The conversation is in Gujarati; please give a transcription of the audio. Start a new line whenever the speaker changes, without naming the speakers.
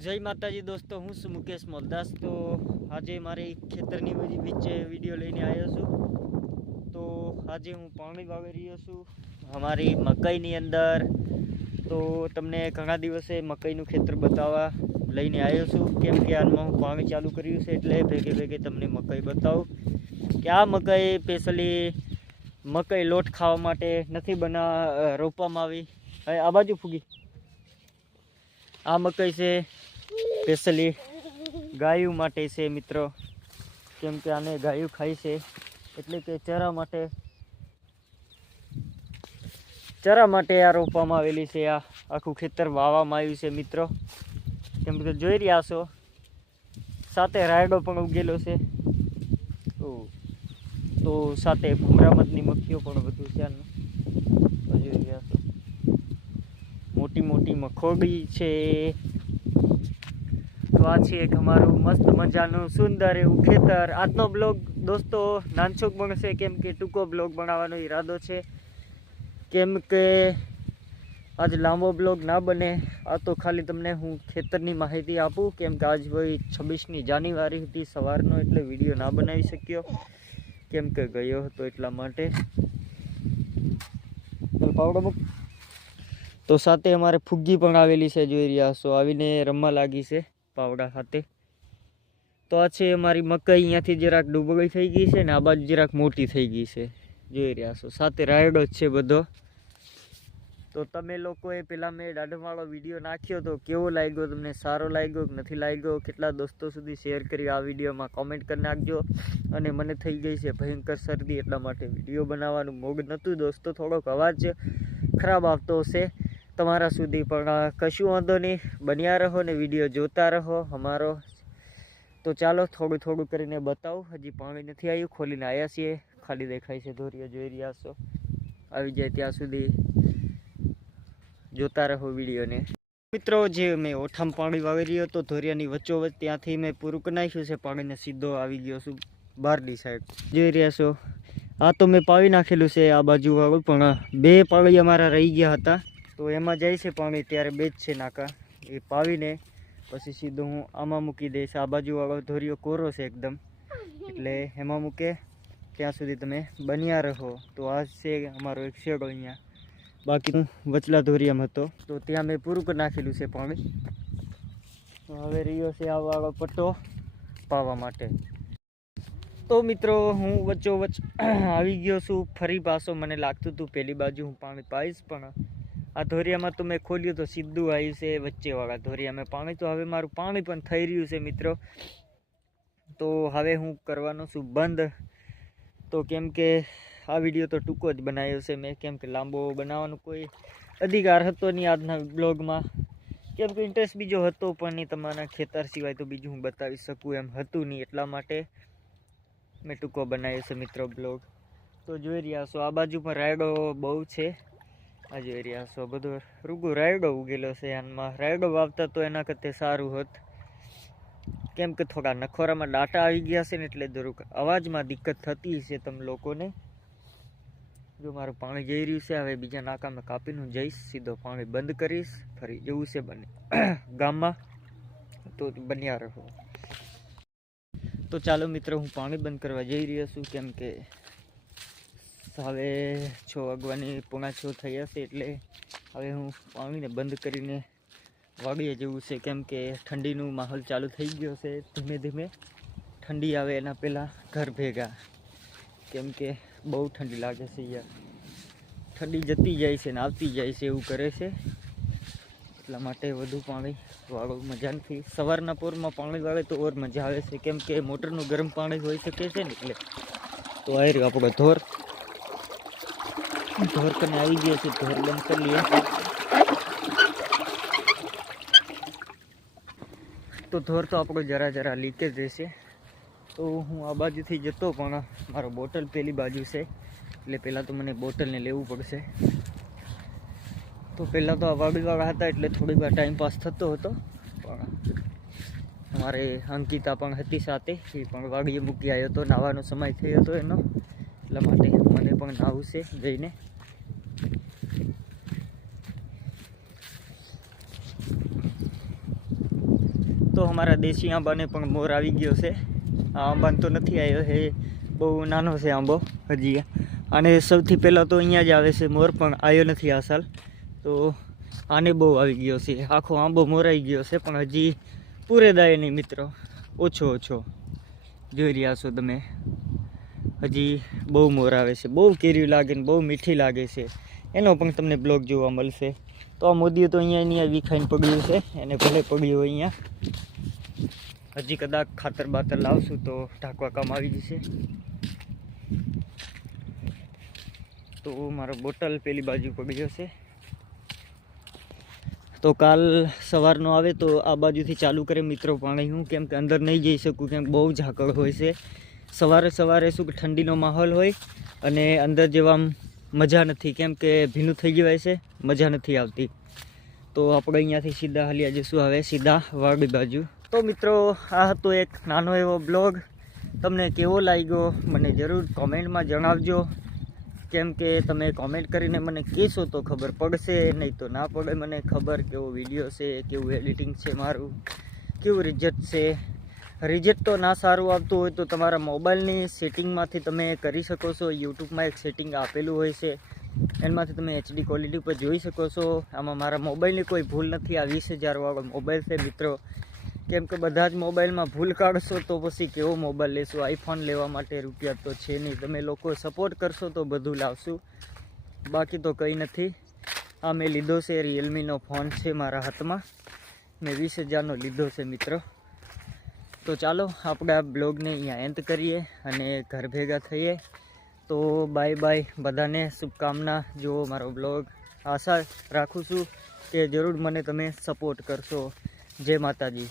જય માતાજી દોસ્તો, હું છું મુકેશ મોલદાસ. તો આજે મારી ખેતરની બધી વચ્ચે વીડિયો લઈને આવ્યો છું. તો આજે હું પાણી વાવી રહ્યો છું અમારી મકાઈની અંદર. તો તમને ઘણા દિવસે મકાઈનું ખેતર બતાવવા લઈને આવ્યો છું. કેમ કે હાલમાં હું પાણી ચાલુ કર્યું છે એટલે ભેગે ભેગે તમને મકાઈ બતાવું. કે આ મકાઈ સ્પેશલી મકાઈ લોટ ખાવા માટે નથી બના રોપવામાં આવી. આ બાજુ ફૂગી. આ મકાઈ છે સ્પેશલી ગાયું માટે છે મિત્રો. કેમ કે આને ગાયું ખાય છે. એટલે કે ચરા માટે ચરા માટે આ રોપવામાં આવેલી છે આ આખું ખેતર વાવવામાં આવ્યું છે મિત્રો. કેમ કે જોઈ રહ્યા છો. સાથે રાયડો પણ ઉગેલો છે. તો તો સાથે ભમરામતની મક્ખીઓ પણ વધુ છે આનું. જોઈ રહ્યા છો. મોટી મોટી મખોડી છે. તો આ છે એક અમારું મસ્ત મજાનું સુંદર એવું ખેતર. આજનો બ્લોગ દોસ્તો નાનછોક બનશે કેમ કે ટૂંકો બ્લોગ બનાવવાનો ઈરાદો છે. કેમ કે આજ લાંબો બ્લોગ ના બને. આ તો ખાલી તમને હું ખેતરની માહિતી આપું કેમ કે આજ ભાઈ છવ્વીસમી જાન્યુઆરી હતી સવારનો એટલે વીડિયો ના બનાવી શક્યો. કેમ કે ગયો હતો એટલા માટે. પાવડો તો સાથે અમારે ફુગ્ગી પણ આવેલી છે જોઈ રહ્યા છો આવીને રમવા લાગી છે. પાવડા સાથે. તો આ છે અમારી મકાઈ. અહીંયાથી જરાક ડૂબગઈ થઈ ગઈ છે ને આ બાજુ જરાક મોટી થઈ ગઈ છે. જોઈ રહ્યા છો. સાથે રાયડો જ છે બધો. તો તમે લોકોએ પહેલાં મેં દાઢવાળો વીડિયો નાખ્યો તો કેવો લાગ્યો? તમને સારો લાગ્યો કે નથી લાગ્યો? કેટલા દોસ્તો સુધી શેર કરી આ વિડીયોમાં? કોમેન્ટ કરી નાખજો. અને મને થઈ ગઈ છે ભયંકર શરદી, એટલા માટે વીડિયો બનાવવાનું મોગ નહોતું. દોસ્તો થોડોક અવાજ ખરાબ આવતો હશે. તમારા સુધી પણ કશું વાંધો નહીં. બન્યા રહો ને વીડિયો જોતા રહો અમારો. તો ચાલો થોડું થોડું કરીને બતાવું. હજી પાણી નથી આવ્યું, ખોલીને આવ્યા છીએ. ખાલી દેખાય છે ધોરીઓ જોઈ રહ્યા છો. આવી જાય ત્યાં સુધી જોતા રહો વિડીયોને. મિત્રો, જે મેં ઓઠામાં પાણી વાવી રહ્યો હતો, ધોરિયાની વચ્ચોવચ્ચ ત્યાંથી મેં પૂરું કરી નાખ્યું છે. પાણીને સીધો આવી ગયો છું બહારની સાઈડ જોઈ રહ્યા છો. આ તો મેં પાવી નાખેલું છે આ બાજુ વાળું પણ બે પાળી અમારા રહી ગયા હતા. તો એમાં જાય છે પાણી, ત્યારે બે જ છે નાકા. એ પાવીને પછી સીધું હું આમાં મૂકી દઈશ. આ બાજુવાળો ધોરિયો કોરો છે એકદમ. એટલે એમાં મૂકે, ત્યાં સુધી તમે બન્યા રહો. તો આ છે અમારો એક શેડો અહીંયા. બાકી હું વચલા ધોરિયામાં હતો. તો ત્યાં મેં પૂરું કરી નાખેલું છે પાણી. હવે રહ્યો છે આ વાળો પટ્ટો પાવા માટે. તો મિત્રો, હું વચ્ચોવચ આવી ગયો છું. ફરી પાછો મને લાગતું હતું પહેલી બાજુ હું પાણી પાઈશ પણ આ ધોરિયામાં તો મેં ખોલ્યું તો સીધું આવ્યું છે વચ્ચેવાળા ધોરિયામાં પાણી. તો હવે મારું પાણી પણ થઈ રહ્યું છે મિત્રો. તો હવે હું કરવાનો છું બંધ. તો કેમ કે આ વીડિયો તો ટૂંકો જ બનાવ્યો છે મેં. કેમ કે લાંબો બનાવવાનો કોઈ અધિકાર હતો નહીં આજના બ્લોગમાં કેમ કે ઇન્ટરેસ્ટ બીજો હતો પણ નહીં તમારા ખેતર સિવાય તો બીજું હું બતાવી શકું એમ હતું નહીં એટલા માટે મેં ટૂંકો બનાવ્યો છે મિત્રો બ્લોગ તો જોઈ રહ્યા છો, આ બાજુ પણ રાયડો બહુ છે. આ જોઈ છો. બધો રૂગો રાયડો ઉગેલો છે આનમાં રાયડો વાવતા તો એના કરતાં સારું હોત. કેમ કે થોડા નખોરામાં ડાટા આવી ગયા છે ને એટલે દરેક અવાજમાં દિક્કત થતી છે તમે લોકોને. જો મારું પાણી જઈ રહ્યું છે, હવે બીજા નાકામાં કાપીને હું જઈશ. સીધો પાણી બંધ કરીશ. ફરી જવું છે બને. ગામમાં. તો બન્યા રહો. તો ચાલો મિત્રો, હું પાણી બંધ કરવા જઈ રહ્યો છું. કેમ કે હવે છ વાગવાની પોણા છ થઈ હશે એટલે હવે હું પાણીને બંધ કરીને વાગીએ જેવું છે. કેમ કે ઠંડીનું માહોલ ચાલુ થઈ ગયો છે. ધીમે ધીમે ઠંડી આવે એના પહેલાં ઘર ભેગા. કેમ કે બહુ ઠંડી લાગે છે યાર. ઠંડી જતી જાય છે ને આવતી જાય છે એવું કરે છે. એટલા માટે વધુ પાણી વાળો મજા નથી. સવારના પોરમાં પાણી વાળે તો ઓર મજા આવે છે. કેમ કે મોટરનું ગરમ પાણી હોઈ શકે છે ને એટલે તો આવી રહ્યો આપણો ધોર ધોર કને આવી ગયો છે ધોર બંધ કરી લઈએ. તો ધોર તો આપણો જરા જરા લીકેજ રહેશે. તો હું આ બાજુથી જતો પણ મારો બોટલ પેલી બાજુ છે. એટલે પહેલાં તો મને બોટલને લેવું પડશે. તો પહેલાં તો આ વાડીવાળા હતા એટલે થોડીક વાર ટાઈમ પાસ થતો હતો. પણ મારે અંકિતા પણ હતી સાથે. એ પણ વાડીએ મૂકી આવ્યો હતો, નાવાનો સમય થયો હતો એનો. એટલા માટે મને પણ નાવું છે જઈને. તો અમારા દેશી આંબાને પણ મોર આવી ગયો છે. આ આંબાને તો નથી આવ્યો, એ બહુ નાનો છે આંબો, હજી. અને સૌથી પહેલાં તો અહીંયા જ આવે છે મોર, પણ આવ્યો નથી આ સાલ. તો આને બહુ આવી ગયો છે. આખો આંબો મોરાઈ ગયો છે, પણ હજી પૂરેદાય નહીં મિત્રો. ઓછો ઓછો. જોઈ રહ્યા છો તમે. હજી બહુ મોર આવે છે. બહુ કેરી લાગે ને બહુ મીઠી લાગે છે. એનો પણ તમને બ્લોગ જોવા મળશે. તો આ મોદીઓ તો અહીંયા અહીંયા વિખાઈને પડ્યું છે. એને ભલે હોય અહીંયા. હજી કદાચ ખાતર બાતર લાવશું તો ઢાંકવા કામ આવી જશે. તો મારો બોટલ પેલી બાજુ પગડ્યો છે. તો કાલ સવારનો આવે તો આ બાજુથી ચાલુ કરે. મિત્રો પાણી હું કેમ કે અંદર નહીં જઈ શકું કેમ બહુ ઝાકળ હોય છે. સવારે સવારે શું કે ઠંડીનો માહોલ હોય અને અંદર જેવા મજા નથી. કેમ કે ભીનું થઈ જવાય છે મજા નથી આવતી. તો આપણે અહીંયાથી સીધા હાલ્યા જઈશું હવે, સીધા વાડી બાજુ. તો મિત્રો, આ હતો એક નાનો એવો બ્લોગ. તમને કેવો લાગ્યો મને જરૂર કોમેન્ટમાં જણાવજો. કેમ કે તમે કોમેન્ટ કરીને મને કહેશો તો ખબર પડશે, નહીં તો ના પડે મને ખબર કેવો વીડિયો છે, કેવું એડિટિંગ છે મારું, કેવું રિઝલ્ટ છે. રિઝલ્ટ તો ના સારું આવતું હોય તો તમારા મોબાઈલની સેટિંગમાંથી તમે કરી શકો છો. યુટ્યુબમાં એક સેટિંગ આપેલું હોય છે. એમાંથી તમે એચડી ક્વોલિટી પર જોઈ શકો છો. આમાં મારા મોબાઈલની કોઈ ભૂલ નથી. આ વીસ હજારવાળો મોબાઈલ છે મિત્રો. કેમ કે બધા જ મોબાઈલમાં ભૂલ કાઢશો તો પછી કેવો મોબાઈલ લેશો? આઈફોન લેવા માટે રૂપિયા તો છે નહીં. તમે લોકો સપોર્ટ કરશો તો બધું લાવશું. બાકી તો કંઈ નથી. આ મેં લીધો છે રિયલમીનો ફોન છે મારા હાથમાં. મેં વીસ હજારનો લીધો છે મિત્રો. તો ચાલો આપણે આ બ્લોગને અહીંયા એન્ડ કરીએ અને ઘર ભેગા થઈએ. તો બાય બાય બધાને શુભકામના. જો મારો બ્લોગ આશા રાખું છું કે જરૂર મને તમે સપોર્ટ કરશો. જય માતાજી.